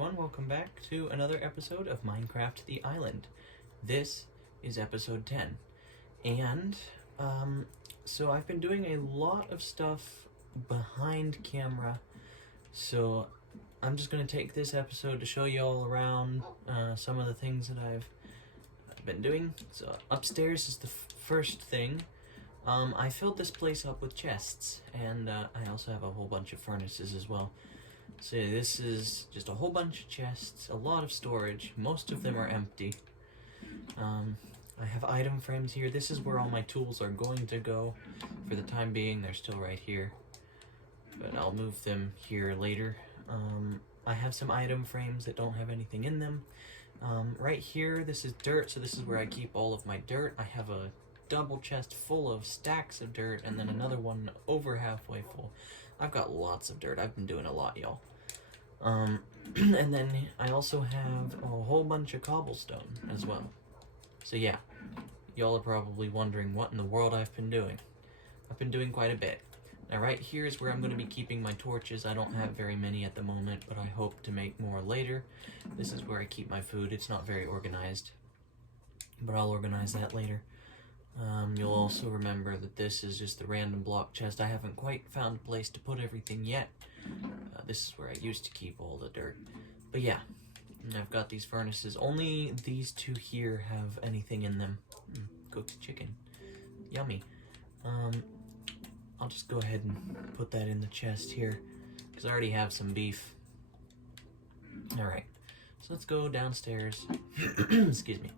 everyone, welcome back to another episode of Minecraft The Island. This is episode 10, and so I've been doing a lot of stuff behind camera, so I'm just going to take this episode to show you all around some of the things that I've been doing. So upstairs is the first thing. I filled this place up with chests, and I also have a whole bunch of furnaces as well. So this is just a whole bunch of chests, a lot of storage. Most of them are empty. I have item frames here. This is where all my tools are going to go. For the time being, they're still right here, but I'll move them here later. I have some item frames that don't have anything in them. Right here, this is dirt, so this is where I keep all of my dirt. I have a double chest full of stacks of dirt, and then another one over halfway full. I've got lots of dirt. I've been doing a lot, y'all. And then I also have a whole bunch of cobblestone as well. So yeah, y'all are probably wondering what in the world I've been doing. I've been doing quite a bit. Now right here is where I'm going to be keeping my torches. I don't have very many at the moment, but I hope to make more later. This is where I keep my food. It's not very organized, but I'll organize that later. You'll also remember that this is just the random block chest. I haven't quite found a place to put everything yet. This is where I used to keep all the dirt. But yeah, I've got these furnaces. Only these two here have anything in them. Cooked chicken. Yummy. I'll just go ahead and put that in the chest here, because I already have some beef. Alright, so let's go downstairs. Excuse me.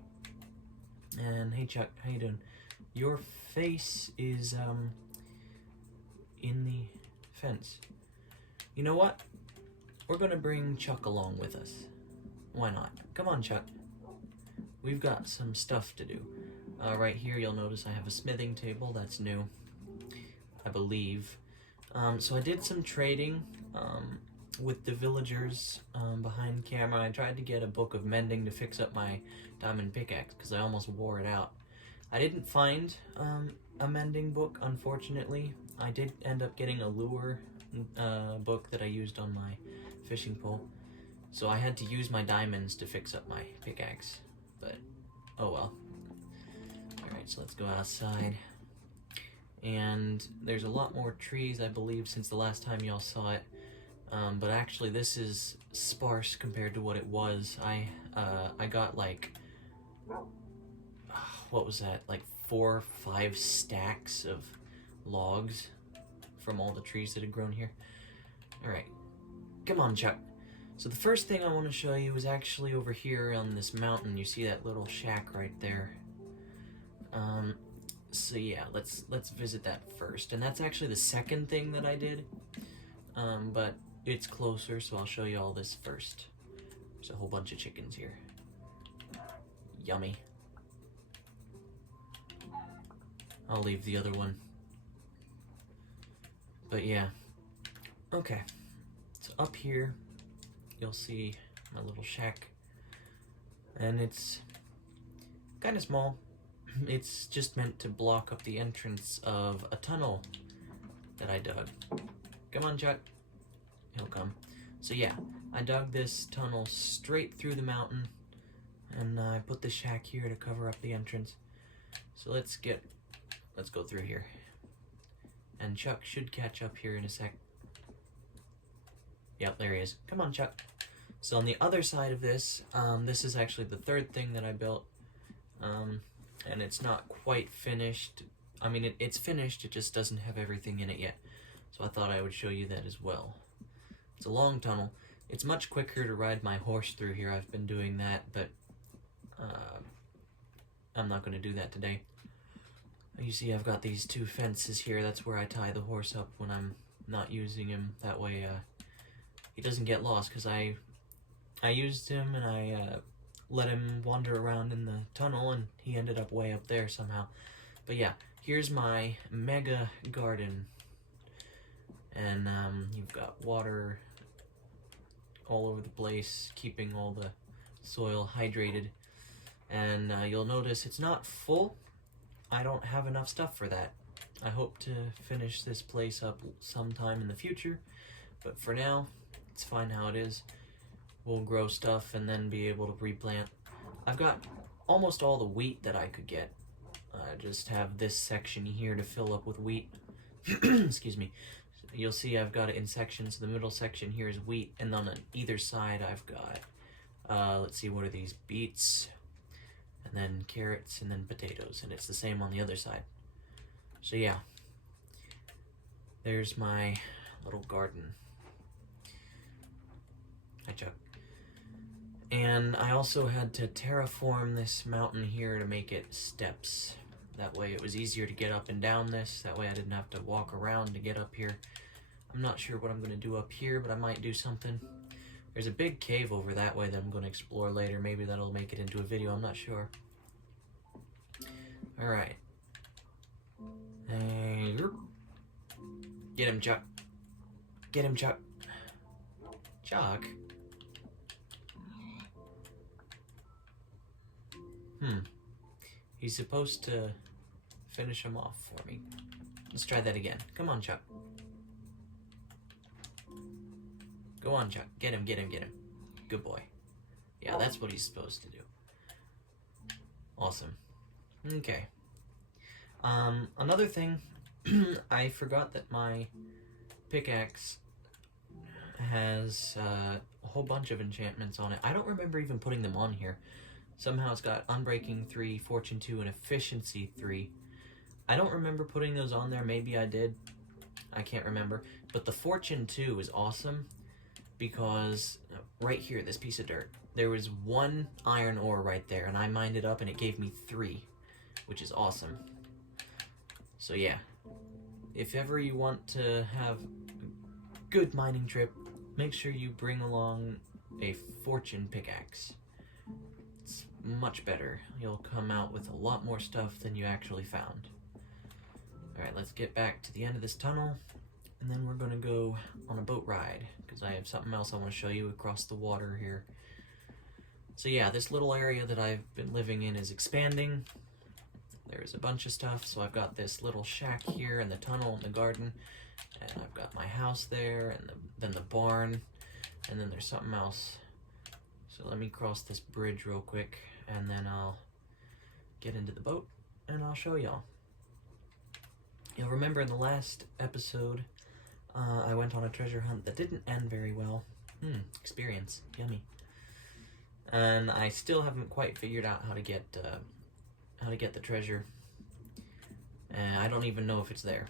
And hey Chuck, how you doing? Your face is in the fence. You know what? We're gonna bring Chuck along with us. Why not? Come on, Chuck. We've got some stuff to do. Right here you'll notice I have a smithing table. That's new, I believe. So I did some trading with the villagers behind camera. I tried to get a book of mending to fix up my diamond pickaxe because I almost wore it out. I didn't find a mending book, unfortunately. I did end up getting a lure book that I used on my fishing pole, so I had to use my diamonds to fix up my pickaxe, but oh well. Alright, so let's go outside. And there's a lot more trees, I believe, since the last time y'all saw it. But actually this is sparse compared to what it was. I got like, what was that, like 4 or 5 stacks of logs from all the trees that had grown here. Alright, come on Chuck. So the first thing I want to show you is actually over here on this mountain. You see that little shack right there. So yeah, let's visit that first. And that's actually the second thing that I did. But it's closer, so I'll show you all this first. There's a whole bunch of chickens here. Yummy. I'll leave the other one. But yeah. Okay. So up here, you'll see my little shack. And it's kind of small. It's just meant to block up the entrance of a tunnel that I dug. Come on, Chuck. He'll come. So yeah, I dug this tunnel straight through the mountain, and I put the shack here to cover up the entrance. So let's go through here. And Chuck should catch up here in a sec. Yep, there he is. Come on, Chuck. So on the other side of this, this is actually the third thing that I built. And it's not quite finished. I mean, it's finished, it just doesn't have everything in it yet. So I thought I would show you that as well. It's a long tunnel. It's much quicker to ride my horse through here. I've been doing that, but I'm not going to do that today. You see I've got these 2 fences here. That's where I tie the horse up when I'm not using him. That way he doesn't get lost, because I used him and I let him wander around in the tunnel, and he ended up way up there somehow. But yeah, here's my mega garden. And you've got water all over the place, keeping all the soil hydrated. And you'll notice it's not full. I don't have enough stuff for that. I hope to finish this place up sometime in the future, but for now, it's fine how it is. we'll grow stuff and then be able to replant. I've got almost all the wheat that I could get. I just have this section here to fill up with wheat. Excuse me. You'll see I've got it in sections. The middle section here is wheat, and then on either side I've got, let's see, what are these? Beets, and then carrots, and then potatoes, and it's the same on the other side. So yeah, there's my little garden. Hi, Chuck. And I also had to terraform this mountain here to make it steps. That way it was easier to get up and down this. That way I didn't have to walk around to get up here. I'm not sure what I'm going to do up here, but I might do something. There's a big cave over that way that I'm going to explore later. Maybe that'll make it into a video. I'm not sure. Alright. Hey, get him, Chuck. Get him, Chuck. Chuck? He's supposed to finish him off for me. Let's try that again. Come on, Chuck. Go on, Chuck. Get him, get him, get him. Good boy. Yeah, that's what he's supposed to do. Awesome. Okay. Another thing, I forgot that my pickaxe has a whole bunch of enchantments on it. I don't remember even putting them on here. Somehow it's got Unbreaking 3, Fortune 2, and Efficiency 3. I don't remember putting those on there. Maybe I did. I can't remember. But the Fortune 2 is awesome because right here, this piece of dirt, there was 1 iron ore right there, and I mined it up and it gave me 3, which is awesome. So yeah, if ever you want to have a good mining trip, make sure you bring along a fortune pickaxe. It's much better. You'll come out with a lot more stuff than you actually found. Alright, let's get back to the end of this tunnel, and then we're going to go on a boat ride, because I have something else I want to show you across the water here. So yeah, this little area that I've been living in is expanding. There's a bunch of stuff, so I've got this little shack here, and the tunnel, and the garden, and I've got my house there, and then the barn, and then there's something else. So let me cross this bridge real quick, and then I'll get into the boat, and I'll show y'all. You'll remember in the last episode, I went on a treasure hunt that didn't end very well. Experience. Yummy. And I still haven't quite figured out how to get the treasure. And I don't even know if it's there.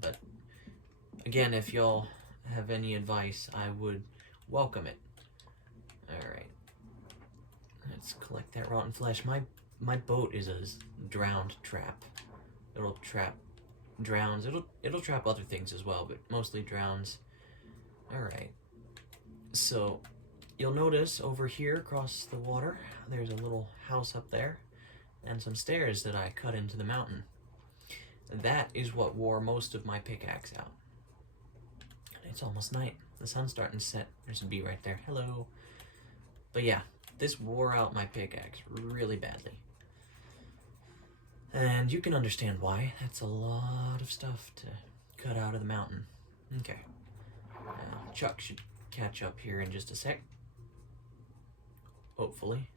But again, if y'all have any advice, I would welcome it. Alright. Let's collect that rotten flesh. My boat is a drowned trap. It'll trap drowns. It'll trap other things as well, but mostly drowns. Alright. So you'll notice over here across the water, there's a little house up there and some stairs that I cut into the mountain. That is what wore most of my pickaxe out. It's almost night. The sun's starting to set. There's a bee right there. Hello. But yeah, this wore out my pickaxe really badly. And you can understand why. That's a lot of stuff to cut out of the mountain. Okay. Now, Chuck should catch up here in just a sec. Hopefully.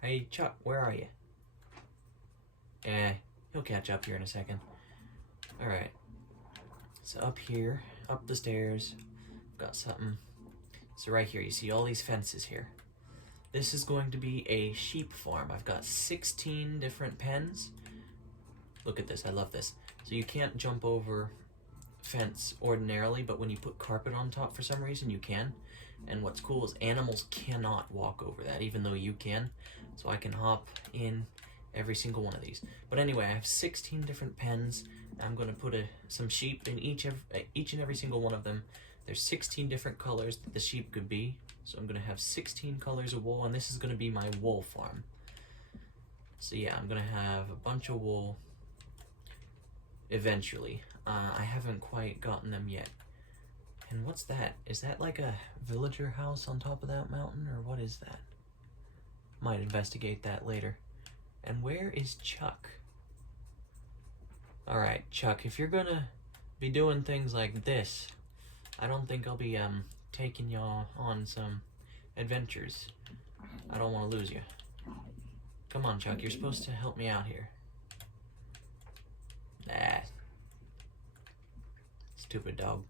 Hey, Chuck, where are you? He'll catch up here in a second. Alright. So up here, up the stairs, got something. So right here, you see all these fences here. This is going to be a sheep farm. I've got 16 different pens. Look at this, I love this. So you can't jump over fence ordinarily, but when you put carpet on top for some reason, you can. And what's cool is animals cannot walk over that, even though you can. So I can hop in every single one of these. But anyway, I have 16 different pens. I'm going to put some sheep in each and every single one of them. There's 16 different colors that the sheep could be. So I'm going to have 16 colors of wool, and this is going to be my wool farm. So yeah, I'm going to have a bunch of wool eventually. I haven't quite gotten them yet. And what's that? Is that like a villager house on top of that mountain, or what is that? Might investigate that later. And where is Chuck? Alright, Chuck, if you're gonna be doing things like this, I don't think I'll be taking y'all on some adventures. I don't want to lose you. Come on, Chuck, you're supposed to help me out here. Nah. Stupid dog.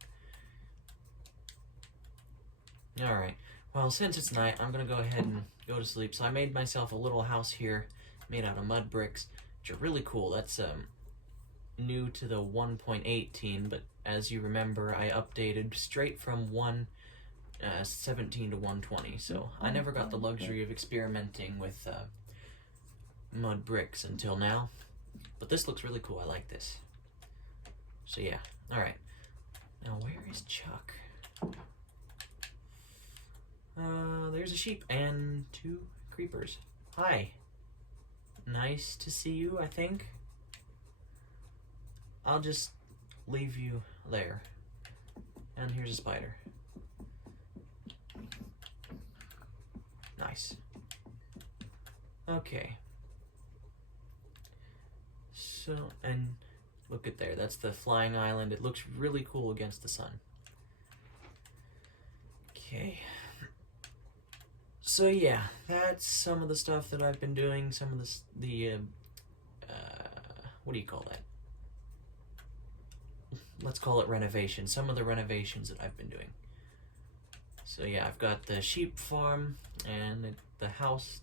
Alright, well, since it's night, I'm gonna go ahead and go to sleep. So I made myself a little house here, made out of mud bricks, which are really cool. That's new to the 1.18, but as you remember, I updated straight from 1.17 to 1.20, so I never got the luxury of experimenting with mud bricks until now. But this looks really cool. I like this. So yeah, alright. Now where is Chuck? There's a sheep and 2 creepers. Hi. Nice to see you, I think. I'll just leave you there. And here's a spider. Nice. Okay. So, and look at there. That's the flying island. It looks really cool against the sun. Okay. So yeah, that's some of the stuff that I've been doing. Some of the what do you call that? Let's call it renovation. Some of the renovations that I've been doing. So yeah, I've got the sheep farm and the house.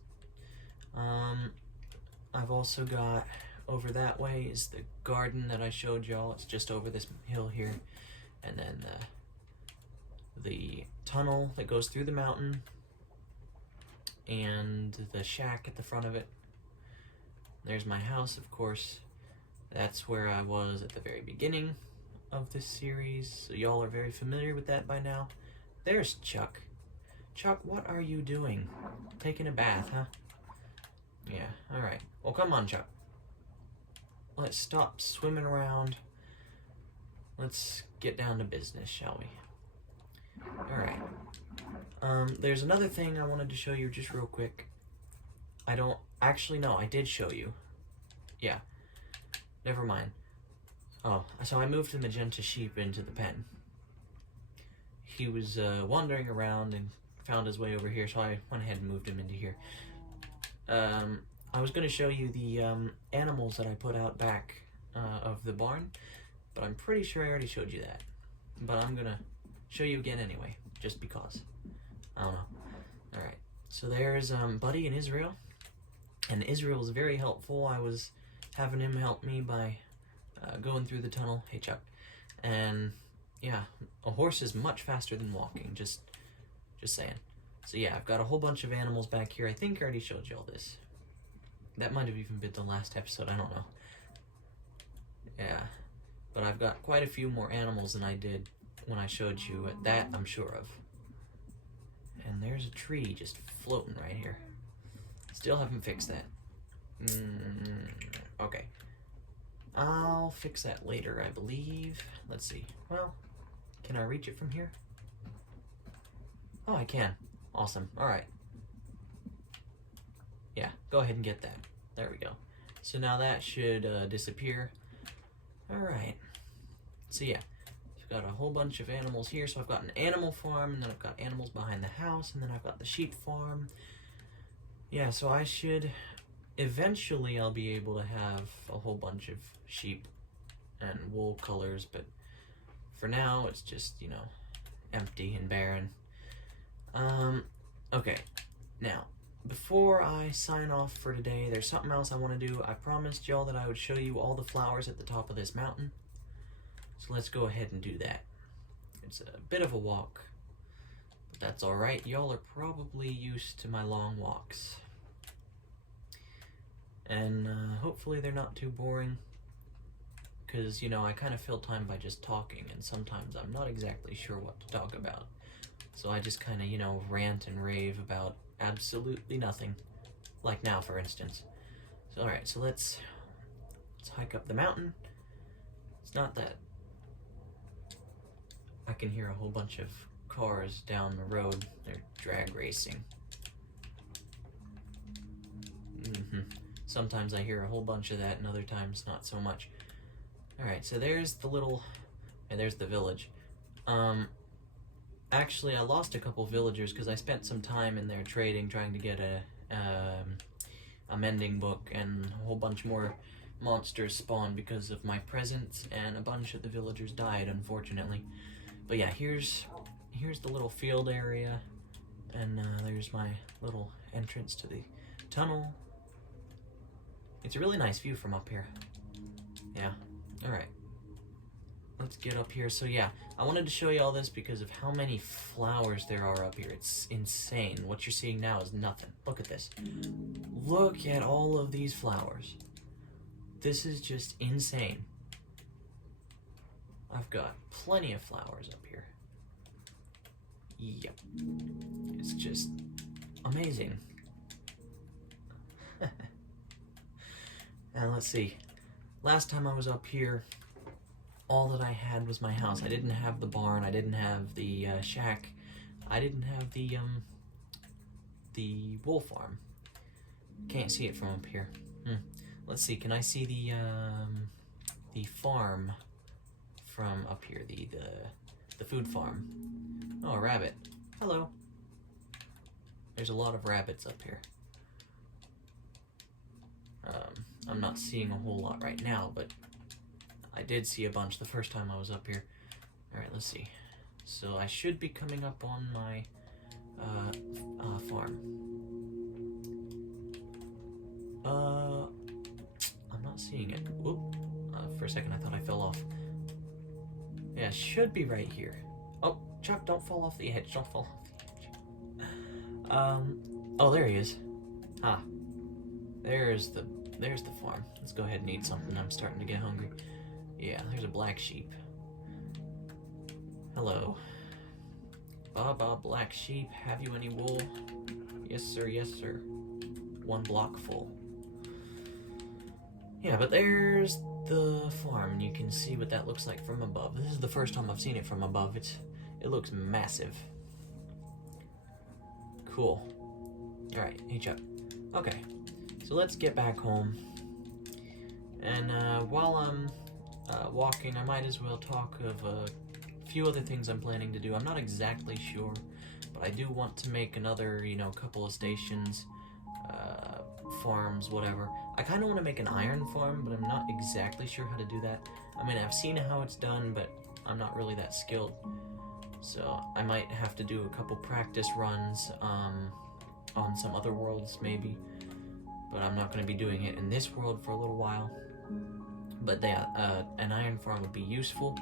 I've also got over that way is the garden that I showed y'all. It's just over this hill here, and then the tunnel that goes through the mountain, and the shack at the front of it. There's my house, of course. That's where I was at the very beginning of this series, so y'all are very familiar with that by now. There's Chuck. Chuck, what are you doing? Taking a bath, huh? Yeah, alright. Well, come on, Chuck. Let's stop swimming around. Let's get down to business, shall we? Alright. There's another thing I wanted to show you just real quick. Actually, no, I did show you. Yeah. Never mind. Oh, so I moved the magenta sheep into the pen. He was wandering around and found his way over here, so I went ahead and moved him into here. I was going to show you the animals that I put out back of the barn, but I'm pretty sure I already showed you that. But I'm going to show you again anyway, just because. I don't know. Alright, so there's Buddy and Israel. And Israel is very helpful. I was having him help me by going through the tunnel. Hey, Chuck. And yeah, a horse is much faster than walking, just saying. So yeah, I've got a whole bunch of animals back here. I think I already showed you all this. That might have even been the last episode, I don't know. Yeah, but I've got quite a few more animals than I did when I showed you. That I'm sure of. And there's a tree just floating right here. Still haven't fixed that. Okay. I'll fix that later, I believe. Let's see. Well, can I reach it from here? Oh, I can. Awesome. Alright. Yeah, go ahead and get that. There we go. So now that should disappear. Alright. So yeah, I've got a whole bunch of animals here. So I've got an animal farm, and then I've got animals behind the house, and then I've got the sheep farm. Yeah, so I should... Eventually I'll be able to have a whole bunch of sheep and wool colors, but for now it's just, you know, empty and barren. Okay, now, before I sign off for today, there's something else I want to do. I promised y'all that I would show you all the flowers at the top of this mountain, so let's go ahead and do that. It's a bit of a walk, but that's alright. Y'all are probably used to my long walks. And hopefully they're not too boring, because, you know, I kind of fill time by just talking, and sometimes I'm not exactly sure what to talk about. So I just kind of, you know, rant and rave about absolutely nothing, like now, for instance. So, alright, so let's hike up the mountain. It's not that I can hear a whole bunch of cars down the road. They're drag racing. Sometimes I hear a whole bunch of that, and other times not so much. Alright, so there's the little... and there's the village. Actually, I lost a couple villagers because I spent some time in there trading, trying to get a mending book, and a whole bunch more monsters spawned because of my presence, and a bunch of the villagers died, unfortunately. But yeah, here's the little field area, and there's my little entrance to the tunnel. It's a really nice view from up here. Yeah. Alright. Let's get up here. So yeah, I wanted to show you all this because of how many flowers there are up here. It's insane. What you're seeing now is nothing. Look at this. Look at all of these flowers. This is just insane. I've got plenty of flowers up here. Yep. It's just amazing. Now let's see. Last time I was up here, all that I had was my house. I didn't have the barn. I didn't have the shack. I didn't have the wool farm. Can't see it from up here. Let's see. Can I see the farm from up here? The food farm. Oh, a rabbit. Hello. There's a lot of rabbits up here. I'm not seeing a whole lot right now, but I did see a bunch the first time I was up here. Alright, let's see. So I should be coming up on my farm. I'm not seeing it. Whoop. For a second I thought I fell off. Yeah, it should be right here. Oh, Chuck, don't fall off the edge. Don't fall off the edge. Oh, there he is. Ah. There's the farm. Let's go ahead and eat something. I'm starting to get hungry. Yeah, there's a black sheep. Hello. Baba, black sheep, have you any wool? Yes, sir, yes, sir. 1 block full. Yeah, but there's the farm, and you can see what that looks like from above. This is the first time I've seen it from above. It looks massive. Cool. Alright, hey Chuck. Okay, so let's get back home. And while I'm walking, I might as well talk of a few other things I'm planning to do. I'm not exactly sure, but I do want to make another, couple of stations, farms, whatever. I kind of want to make an iron farm, but I'm not exactly sure how to do that. I mean, I've seen how it's done, but I'm not really that skilled. So I might have to do a couple practice runs on some other worlds, maybe. But I'm not going to be doing it in this world for a little while. But yeah, an iron farm would be useful,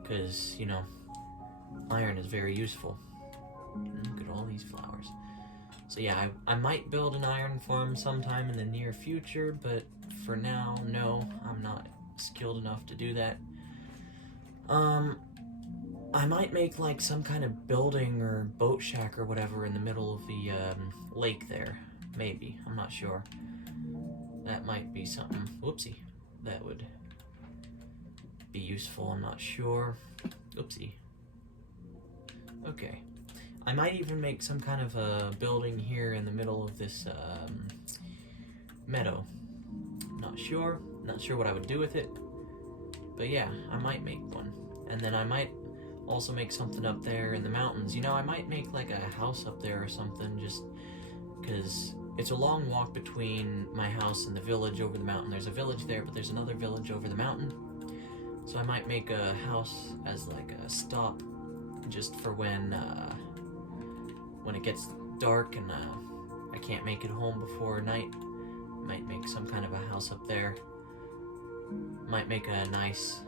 because, iron is very useful. Look at all these flowers. So yeah, I might build an iron farm sometime in the near future, but for now, no, I'm not skilled enough to do that. I might make like some kind of building or boat shack or whatever in the middle of the lake there. Maybe, I'm not sure. That might be something, whoopsie, that would be useful, I'm not sure. Oopsie. Okay. I might even make some kind of a building here in the middle of this meadow. Not sure what I would do with it. But yeah, I might make one. And then I might also make something up there in the mountains. I might make like a house up there or something, just because it's a long walk between my house and the village over the mountain. There's a village there, but there's another village over the mountain. So I might make a house as like a stop, just for when it gets dark and I can't make it home before night. Might make some kind of a house up there. Might make a nice,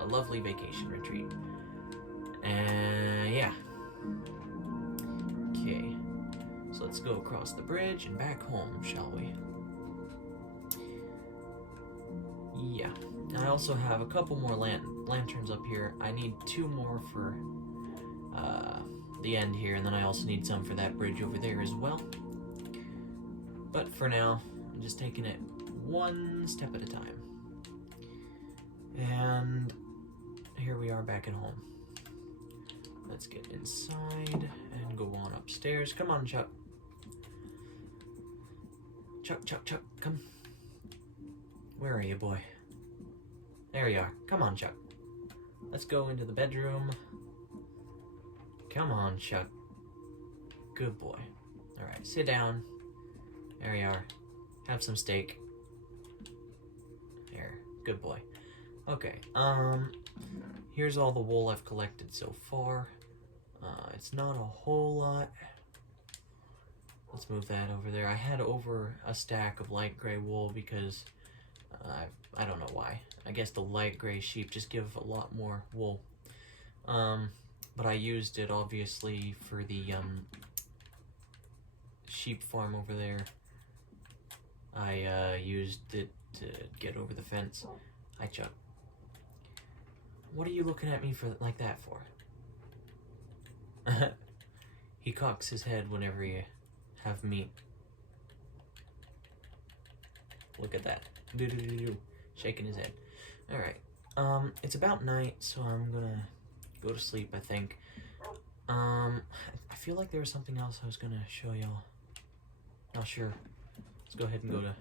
a lovely vacation retreat. And yeah. Okay. So let's go across the bridge and back home, shall we? Yeah. I also have a couple more lanterns up here. I need 2 more for the end here, and then I also need some for that bridge over there as well. But for now, I'm just taking it one step at a time. And here we are back at home. Let's get inside and go on upstairs. Come on, Chuck. Chuck, come. Where are you, boy? There you are. Come on, Chuck. Let's go into the bedroom. Come on, Chuck. Good boy. Alright, sit down. There you are. Have some steak. There. Good boy. Okay, here's all the wool I've collected so far. It's not a whole lot. Let's move that over there. I had over a stack of light gray wool because I don't know why. I guess the light gray sheep just give a lot more wool. But I used it obviously for the sheep farm over there. I used it to get over the fence. Hi, Chuck. What are you looking at me for like that for? He cocks his head whenever you have meat. Look at that. Do-do-do-do. Shaking his head. Alright. It's about night, so I'm gonna go to sleep, I think. I feel like there was something else I was gonna show y'all. Not sure. Let's go ahead and go to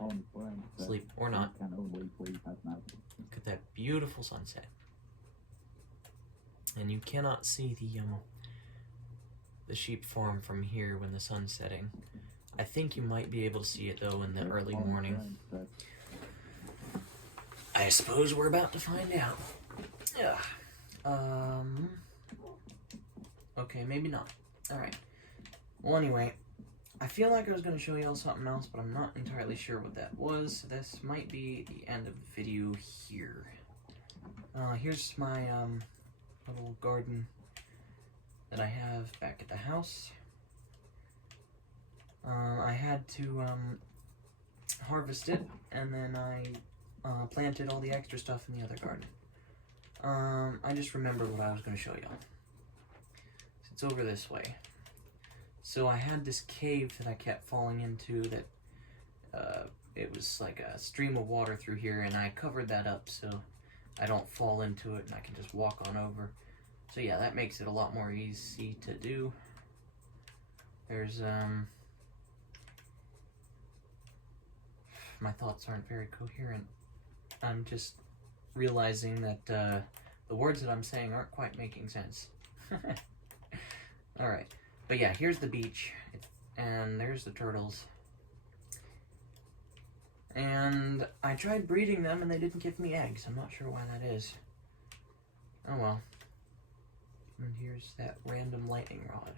sleep. Or not. Look at that beautiful sunset. And you cannot see the sheep farm from here when the sun's setting. I think you might be able to see it though in the early morning. I suppose we're about to find out. Yeah. Okay, maybe not. Alright. Well, anyway, I feel like I was going to show y'all something else, but I'm not entirely sure what that was. This might be the end of the video here. Here's my little garden that I have back at the house. I had to harvest it, and then I planted all the extra stuff in the other garden. I just remembered what I was going to show y'all. It's over this way. So I had this cave that I kept falling into that it was like a stream of water through here, and I covered that up so I don't fall into it and I can just walk on over. So yeah, that makes it a lot more easy to do. There's my thoughts aren't very coherent. I'm just realizing that the words that I'm saying aren't quite making sense. Alright, but yeah, here's the beach, and there's the turtles. And I tried breeding them and they didn't give me eggs. I'm not sure why that is. Oh well. And here's that random lightning rod.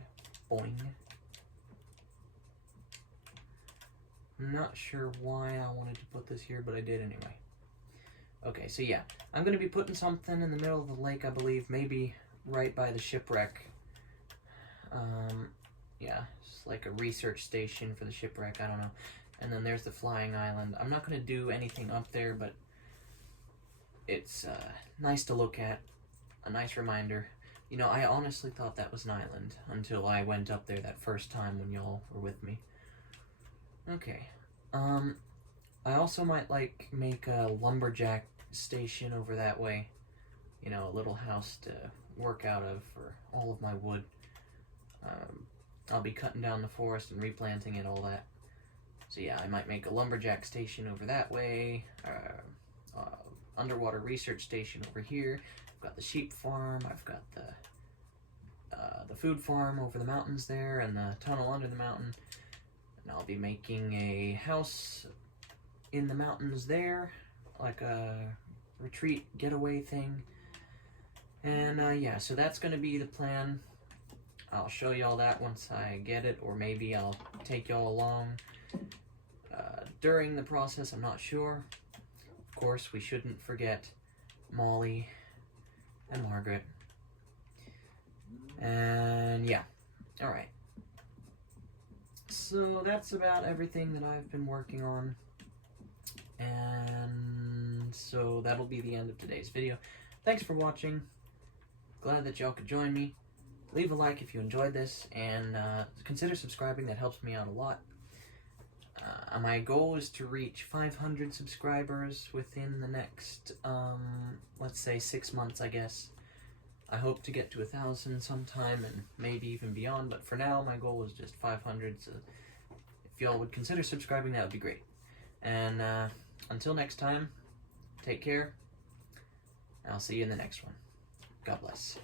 Boing. I'm not sure why I wanted to put this here, but I did anyway. Okay, so yeah, I'm going to be putting something in the middle of the lake, I believe, maybe right by the shipwreck. Yeah, it's like a research station for the shipwreck, I don't know. And then there's the flying island. I'm not going to do anything up there, but it's nice to look at, a nice reminder. You know, I honestly thought that was an island until I went up there that first time when y'all were with me. Okay, I also might like make a lumberjack station over that way. You know, a little house to work out of for all of my wood. I'll be cutting down the forest and replanting it, all that. So yeah, I might make a lumberjack station over that way, underwater research station over here. I've got the sheep farm, I've got the food farm over the mountains there, and the tunnel under the mountain. And I'll be making a house in the mountains there, like a retreat getaway thing. And yeah, so that's going to be the plan. I'll show y'all that once I get it, or maybe I'll take y'all along during the process, I'm not sure. Of course, we shouldn't forget Molly and Margaret. And yeah, alright. So that's about everything that I've been working on. And so that'll be the end of today's video. Thanks for watching. Glad that y'all could join me. Leave a like if you enjoyed this, and consider subscribing. That helps me out a lot. My goal is to reach 500 subscribers within the next, let's say 6 months, I guess. I hope to get to 1,000 sometime, and maybe even beyond, but for now, my goal is just 500, so if y'all would consider subscribing, that would be great. And until next time, take care, and I'll see you in the next one. God bless.